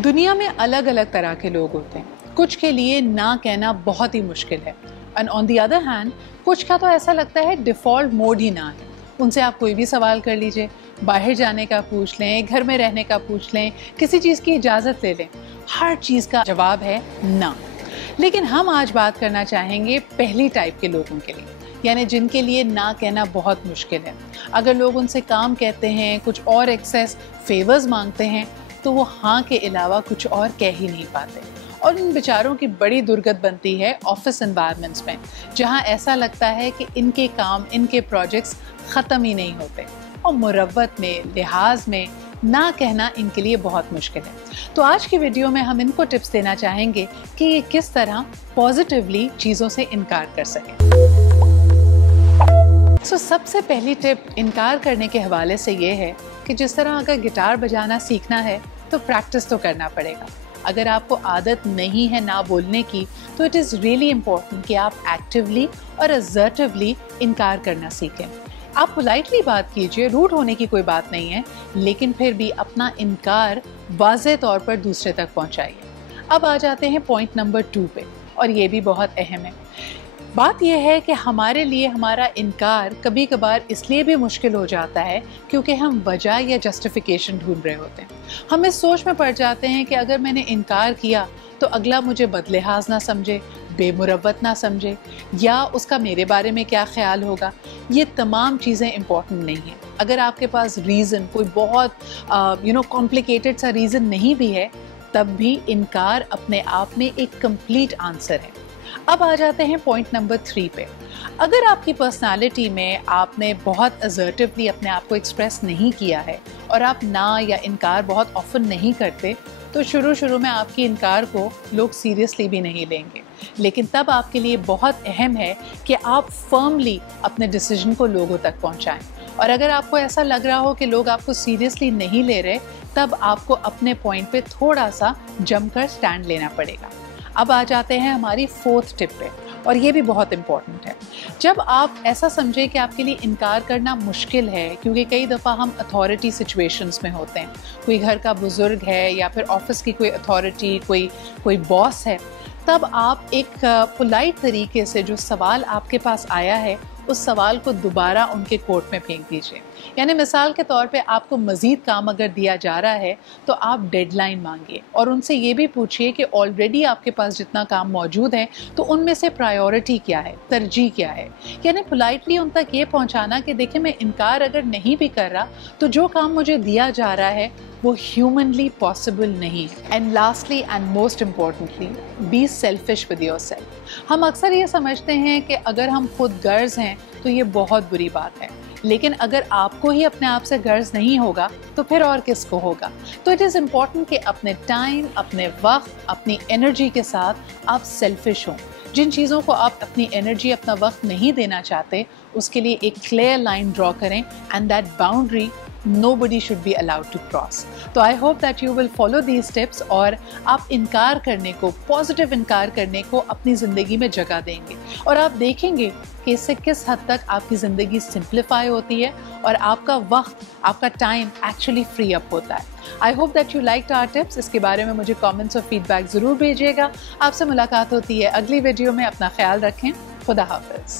दुनिया में अलग अलग तरह के लोग होते हैं। कुछ के लिए ना कहना बहुत ही मुश्किल है and on the other hand कुछ का तो ऐसा लगता है डिफ़ॉल्ट मोड ही ना है। उनसे आप कोई भी सवाल कर लीजिए, बाहर जाने का पूछ लें, घर में रहने का पूछ लें, किसी चीज़ की इजाज़त ले लें, हर चीज़ का जवाब है ना। लेकिन हम आज बात करना चाहेंगे पहली टाइप के लोगों के लिए, यानी जिनके लिए ना कहना बहुत मुश्किल है। अगर लोग उनसे काम कहते हैं, कुछ और एक्सेस फेवर्स मांगते हैं, तो वो हाँ के अलावा कुछ और कह ही नहीं पाते। और इन बेचारों की बड़ी दुर्गत बनती है ऑफिस एनवायरनमेंट्स में, जहाँ ऐसा लगता है कि इनके काम, इनके प्रोजेक्ट्स ख़त्म ही नहीं होते और मुरव्वत में, लिहाज में ना कहना इनके लिए बहुत मुश्किल है। तो आज की वीडियो में हम इनको टिप्स देना चाहेंगे कि ये किस तरह पॉजिटिवली चीज़ों से इनकार कर सकें। सबसे पहली टिप इनकार करने के हवाले से ये है कि जिस तरह अगर गिटार बजाना सीखना है तो प्रैक्टिस तो करना पड़ेगा। अगर आपको आदत नहीं है ना बोलने की, तो इट इज़ रियली इम्पोर्टेंट कि आप एक्टिवली और असर्टिवली इनकार करना सीखें। आप पोलाइटली बात कीजिए, रूड होने की कोई बात नहीं है, लेकिन फिर भी अपना इनकार वाज़ेह तौर पर दूसरे तक पहुंचाइए। अब आ जाते हैं पॉइंट नंबर 2 पे, और ये भी बहुत अहम है। बात यह है कि हमारे लिए हमारा इनकार कभी कभार इसलिए भी मुश्किल हो जाता है क्योंकि हम वजह या जस्टिफिकेशन ढूंढ रहे होते हैं। हम इस सोच में पड़ जाते हैं कि अगर मैंने इनकार किया तो अगला मुझे बदलिहाज ना समझे, बेमुरव्वत ना समझे, या उसका मेरे बारे में क्या ख्याल होगा। ये तमाम चीज़ें इम्पॉर्टेंट नहीं हैं। अगर आपके पास रीज़न कोई बहुत कॉम्प्लिकेटेड सा रीज़न नहीं भी है, तब भी इनकार अपने आप में एक कंप्लीट आंसर है। अब आ जाते हैं पॉइंट नंबर 3 पे। अगर आपकी पर्सनालिटी में आपने बहुत असर्टिवली अपने आप को एक्सप्रेस नहीं किया है और आप ना या इनकार बहुत ऑफन नहीं करते, तो शुरू में आपकी इनकार को लोग सीरियसली भी नहीं लेंगे। लेकिन तब आपके लिए बहुत अहम है कि आप फर्मली अपने डिसीजन को लोगों तक पहुंचाएं। और अगर आपको ऐसा लग रहा हो कि लोग आपको सीरियसली नहीं ले रहे, तब आपको अपने पॉइंट पे थोड़ा सा जमकर स्टैंड लेना पड़ेगा। अब आ जाते हैं हमारी 4th टिप पे, और ये भी बहुत इम्पॉर्टेंट है। जब आप ऐसा समझें कि आपके लिए इनकार करना मुश्किल है, क्योंकि कई दफ़ा हम अथॉरिटी सिचुएशंस में होते हैं, कोई घर का बुज़ुर्ग है या फिर ऑफिस की कोई अथॉरिटी, कोई बॉस है, तब आप एक पोलाइट तरीके से जो सवाल आपके पास आया है उस सवाल को दोबारा उनके कोर्ट में फेंक दीजिए। यानी मिसाल के तौर पे आपको मज़ीद काम अगर दिया जा रहा है तो आप डेडलाइन मांगिए और उनसे ये भी पूछिए कि ऑलरेडी आपके पास जितना काम मौजूद है तो उनमें से प्रायोरिटी क्या है, तरजीह क्या है। यानी पोलाइटली उन तक ये पहुंचाना कि देखिए, मैं इनकार अगर नहीं भी कर रहा तो जो काम मुझे दिया जा रहा है वो ह्यूमनली पॉसिबल नहीं है। And lastly and most importantly, be selfish with yourself. हम अक्सर ये समझते हैं कि अगर हम खुद गर्ज हैं तो ये बहुत बुरी बात है, लेकिन अगर आपको ही अपने आप से गर्ज नहीं होगा तो फिर और किसको होगा। तो इट इज़ इम्पॉर्टेंट कि अपने टाइम, अपने वक्त, अपनी एनर्जी के साथ आप सेल्फिश हों। जिन चीज़ों को आप अपनी एनर्जी, अपना वक्त नहीं देना चाहते, उसके लिए एक क्लियर लाइन ड्रॉ करें, and that boundary nobody should be allowed to cross. तो I hope that you will follow these tips और आप इनकार करने को, पॉजिटिव इनकार करने को अपनी ज़िंदगी में जगह देंगे, और आप देखेंगे कि इससे किस हद तक आपकी ज़िंदगी सिंप्लीफाई होती है और आपका वक्त, आपका टाइम एक्चुअली फ्री अप होता है। I hope that you liked our tips. इसके बारे में मुझे कमेंट्स और फीडबैक ज़रूर भेजिएगा। आपसे मुलाकात होती है अगली वीडियो में। अपना ख्याल रखें। खुदा हाफ़िज़।